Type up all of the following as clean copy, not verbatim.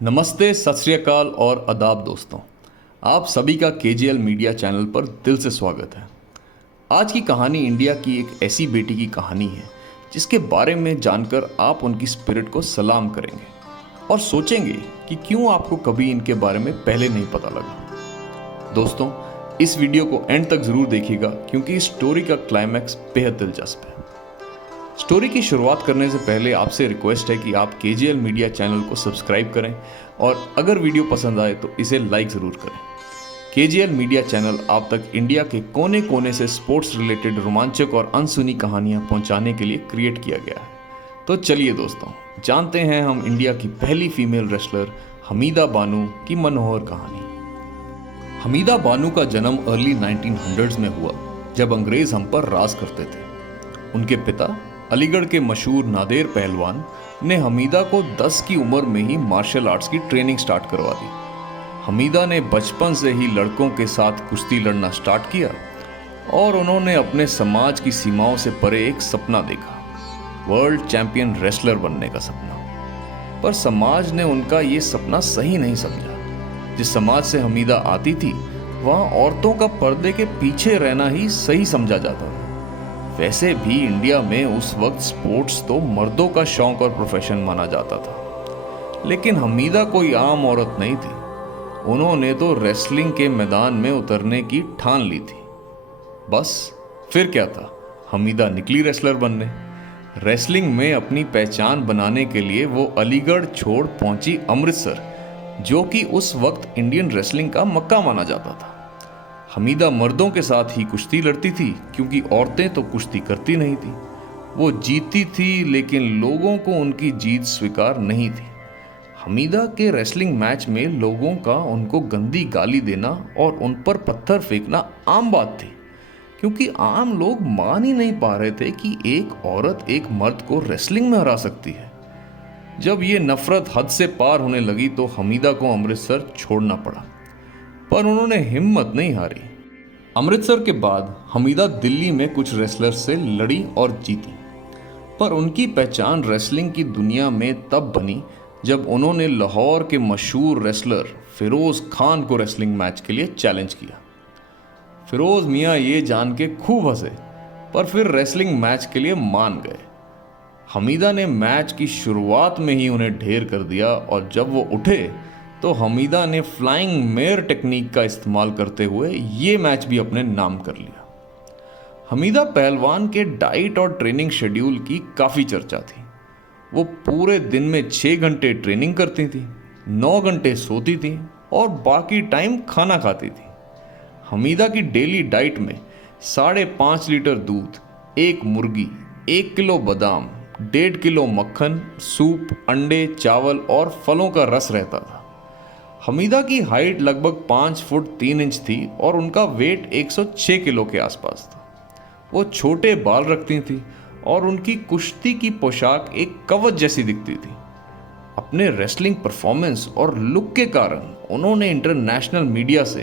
नमस्ते, सत श्री अकाल और आदाब दोस्तों। आप सभी का केजीएल मीडिया चैनल पर दिल से स्वागत है। आज की कहानी इंडिया की एक ऐसी बेटी की कहानी है जिसके बारे में जानकर आप उनकी स्पिरिट को सलाम करेंगे और सोचेंगे कि क्यों आपको कभी इनके बारे में पहले नहीं पता लगा। दोस्तों, इस वीडियो को एंड तक ज़रूर देखिएगा क्योंकि इस स्टोरी का क्लाइमैक्स बेहद दिलचस्प है। स्टोरी की शुरुआत करने से पहले आपसे रिक्वेस्ट है कि आप केजीएल मीडिया चैनल को सब्सक्राइब करें और अगर वीडियो पसंद आए तो इसे लाइक ज़रूर करें। केजीएल मीडिया चैनल आप तक इंडिया के कोने कोने से स्पोर्ट्स रिलेटेड रोमांचक और अनसुनी कहानियां पहुंचाने के लिए क्रिएट किया गया है। तो चलिए दोस्तों, जानते हैं हम इंडिया की पहली फीमेल रेसलर हमीदा बानो की मनोहर कहानी। हमीदा बानो का जन्म अर्ली 1900s में हुआ जब अंग्रेज हम पर राज करते थे। उनके पिता अलीगढ़ के मशहूर नादेर पहलवान ने हमीदा को 10 की उम्र में ही मार्शल आर्ट्स की ट्रेनिंग स्टार्ट करवा दी। हमीदा ने बचपन से ही लड़कों के साथ कुश्ती लड़ना स्टार्ट किया और उन्होंने अपने समाज की सीमाओं से परे एक सपना देखा, वर्ल्ड चैंपियन रेसलर बनने का सपना। पर समाज ने उनका ये सपना सही नहीं समझा। जिस समाज से हमीदा आती थी वहाँ औरतों का पर्दे के पीछे रहना ही सही समझा जाता था। वैसे भी इंडिया में उस वक्त स्पोर्ट्स तो मर्दों का शौक और प्रोफेशन माना जाता था, लेकिन हमीदा कोई आम औरत नहीं थी। उन्होंने तो रेसलिंग के मैदान में उतरने की ठान ली थी। बस फिर क्या था, हमीदा निकली रेसलर बनने। रेसलिंग में अपनी पहचान बनाने के लिए वो अलीगढ़ छोड़ पहुंची अमृतसर, जो कि उस वक्त इंडियन रेसलिंग का मक्का माना जाता था। हमीदा मर्दों के साथ ही कुश्ती लड़ती थी क्योंकि औरतें तो कुश्ती करती नहीं थी। वो जीतती थी लेकिन लोगों को उनकी जीत स्वीकार नहीं थी। हमीदा के रेसलिंग मैच में लोगों का उनको गंदी गाली देना और उन पर पत्थर फेंकना आम बात थी, क्योंकि आम लोग मान ही नहीं पा रहे थे कि एक औरत एक मर्द को रेसलिंग में हरा सकती है। जब ये नफरत हद से पार होने लगी तो हमीदा को अमृतसर छोड़ना पड़ा, पर उन्होंने हिम्मत नहीं हारी। अमृतसर के बाद हमीदा दिल्ली में कुछ रेसलर से लड़ी और जीती, पर उनकी पहचान रेसलिंग की दुनिया में तब बनी जब उन्होंने लाहौर के मशहूर रेसलर फिरोज खान को रेसलिंग मैच के लिए चैलेंज किया। फिरोज मियाँ ये जान के खूब हंसे, पर फिर रेसलिंग मैच के लिए मान गए। हमीदा ने मैच की शुरुआत में ही उन्हें ढेर कर दिया और जब वो उठे तो हमीदा ने फ्लाइंग मेयर टेक्निक का इस्तेमाल करते हुए ये मैच भी अपने नाम कर लिया। हमीदा पहलवान के डाइट और ट्रेनिंग शेड्यूल की काफ़ी चर्चा थी। वो पूरे दिन में 6 घंटे ट्रेनिंग करती थी, 9 घंटे सोती थी और बाकी टाइम खाना खाती थी। हमीदा की डेली डाइट में 5.5 लीटर दूध, 1 मुर्गी, 1 किलो बादाम, 1.5 किलो मक्खन, सूप, अंडे, चावल और फलों का रस रहता था। हमीदा की हाइट लगभग 5 फुट 3 इंच थी और उनका वेट 106 किलो के आसपास था। वो छोटे बाल रखती थी और उनकी कुश्ती की पोशाक एक कवच जैसी दिखती थी। अपने रेसलिंग परफॉर्मेंस और लुक के कारण उन्होंने इंटरनेशनल मीडिया से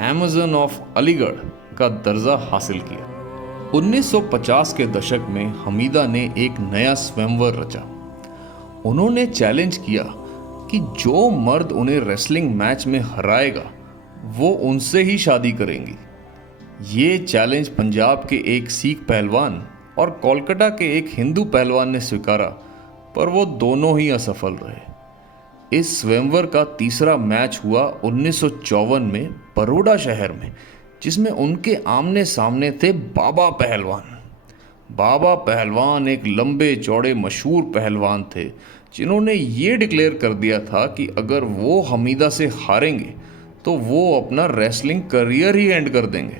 अमेज़न ऑफ अलीगढ़ का दर्जा हासिल किया। 1950 के दशक में हमीदा ने एक नया स्वयंवर रचा। उन्होंने चैलेंज किया कि जो मर्द उन्हें रेसलिंग मैच में हराएगा वो उनसे ही शादी करेंगी। ये चैलेंज पंजाब के एक सिख पहलवान और कोलकाता के एक हिंदू पहलवान ने स्वीकारा, पर वो दोनों ही असफल रहे। इस स्वयंवर का तीसरा मैच हुआ 1954 में बड़ौदा शहर में, जिसमें उनके आमने सामने थे बाबा पहलवान। बाबा पहलवान एक लंबे चौड़े मशहूर पहलवान थे जिन्होंने ये डिक्लेयर कर दिया था कि अगर वो हमीदा से हारेंगे तो वो अपना रेसलिंग करियर ही एंड कर देंगे।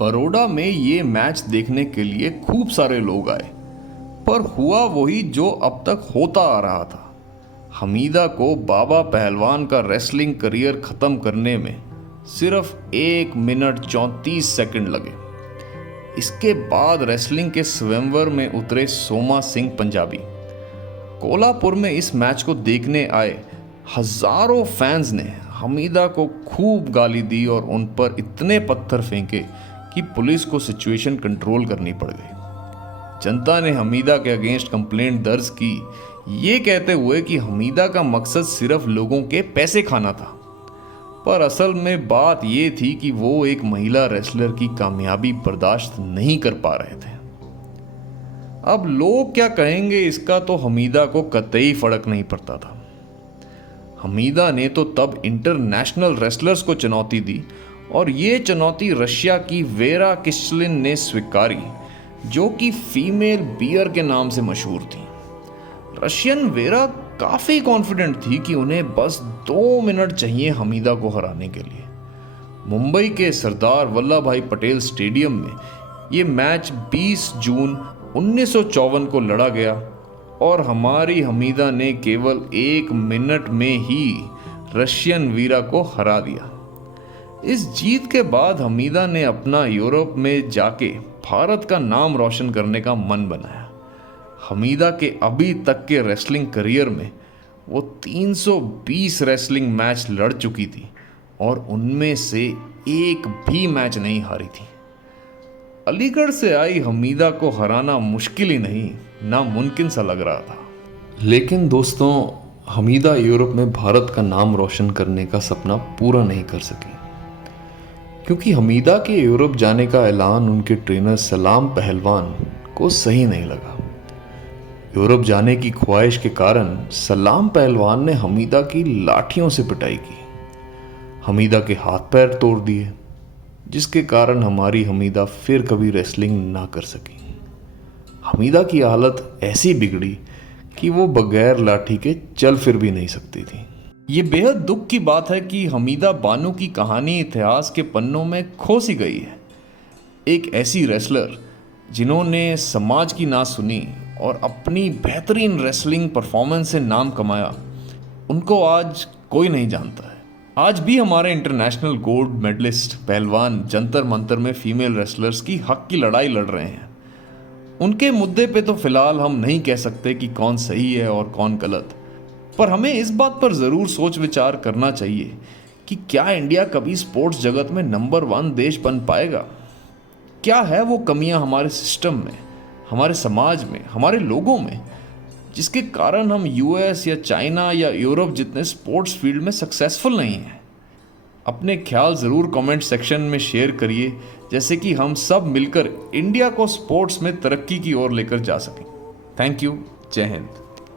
बड़ौदा में ये मैच देखने के लिए खूब सारे लोग आए, पर हुआ वही जो अब तक होता आ रहा था। हमीदा को बाबा पहलवान का रेसलिंग करियर ख़त्म करने में सिर्फ 1 मिनट 34 सेकंड लगे। इसके बाद रेसलिंग के स्वयंवर में उतरे सोमा सिंह पंजाबी। कोल्हापुर में इस मैच को देखने आए हजारों फैंस ने हमीदा को खूब गाली दी और उन पर इतने पत्थर फेंके कि पुलिस को सिचुएशन कंट्रोल करनी पड़ गई। जनता ने हमीदा के अगेंस्ट कंप्लेंट दर्ज की ये कहते हुए कि हमीदा का मकसद सिर्फ लोगों के पैसे खाना था। पर असल में बात ये थी कि वो एक महिला रेसलर की कामयाबी बर्दाश्त नहीं कर पा रहे थे। अब लोग क्या कहेंगे इसका तो हमीदा को कतई फर्क नहीं पड़ता था। हमीदा ने तो तब इंटरनेशनल रेसलर्स को चुनौती दी और ये चुनौती रशिया की वेरा किस्लिन ने स्वीकारी, जो कि फीमेल बियर के नाम से मशहूर थी। रशियन वेरा काफ़ी कॉन्फिडेंट थी कि उन्हें बस 2 मिनट चाहिए हमीदा को हराने के लिए। मुंबई के सरदार वल्लभ भाई पटेल स्टेडियम में ये मैच 20 जून 1954 को लड़ा गया और हमारी हमीदा ने केवल 1 मिनट में ही रशियन वीरा को हरा दिया। इस जीत के बाद हमीदा ने अपना यूरोप में जाके भारत का नाम रोशन करने का मन बनाया। हमीदा के अभी तक के रेसलिंग करियर में वो 320 रेसलिंग मैच लड़ चुकी थी और उनमें से एक भी मैच नहीं हारी थी। अलीगढ़ से आई हमीदा को हराना मुश्किल ही नहीं, नामुमकिन सा लग रहा था। लेकिन दोस्तों, हमीदा यूरोप में भारत का नाम रोशन करने का सपना पूरा नहीं कर सकी, क्योंकि हमीदा के यूरोप जाने का ऐलान उनके ट्रेनर सलाम पहलवान को सही नहीं लगा। यूरोप जाने की ख्वाहिश के कारण सलाम पहलवान ने हमीदा की लाठियों से पिटाई की, हमीदा के हाथ पैर तोड़ दिए, जिसके कारण हमारी हमीदा फिर कभी रेसलिंग ना कर सकी। हमीदा की हालत ऐसी बिगड़ी कि वो बगैर लाठी के चल फिर भी नहीं सकती थी। ये बेहद दुख की बात है कि हमीदा बानो की कहानी इतिहास के पन्नों में खो सी गई है। एक ऐसी रेसलर जिन्होंने समाज की ना सुनी और अपनी बेहतरीन रेसलिंग परफॉर्मेंस से नाम कमाया, उनको आज कोई नहीं जानता है। आज भी हमारे इंटरनेशनल गोल्ड मेडलिस्ट पहलवान जंतर मंतर में फीमेल रेसलर्स की हक की लड़ाई लड़ रहे हैं। उनके मुद्दे पे तो फिलहाल हम नहीं कह सकते कि कौन सही है और कौन गलत, पर हमें इस बात पर ज़रूर सोच विचार करना चाहिए कि क्या इंडिया कभी स्पोर्ट्स जगत में नंबर 1 देश बन पाएगा? क्या है वो कमियां हमारे सिस्टम में, हमारे समाज में, हमारे लोगों में, जिसके कारण हम यूएस या चाइना या यूरोप जितने स्पोर्ट्स फील्ड में सक्सेसफुल नहीं हैं? अपने ख्याल ज़रूर कमेंट सेक्शन में शेयर करिए, जैसे कि हम सब मिलकर इंडिया को स्पोर्ट्स में तरक्की की ओर लेकर जा सकें। Thank you. जय हिंद।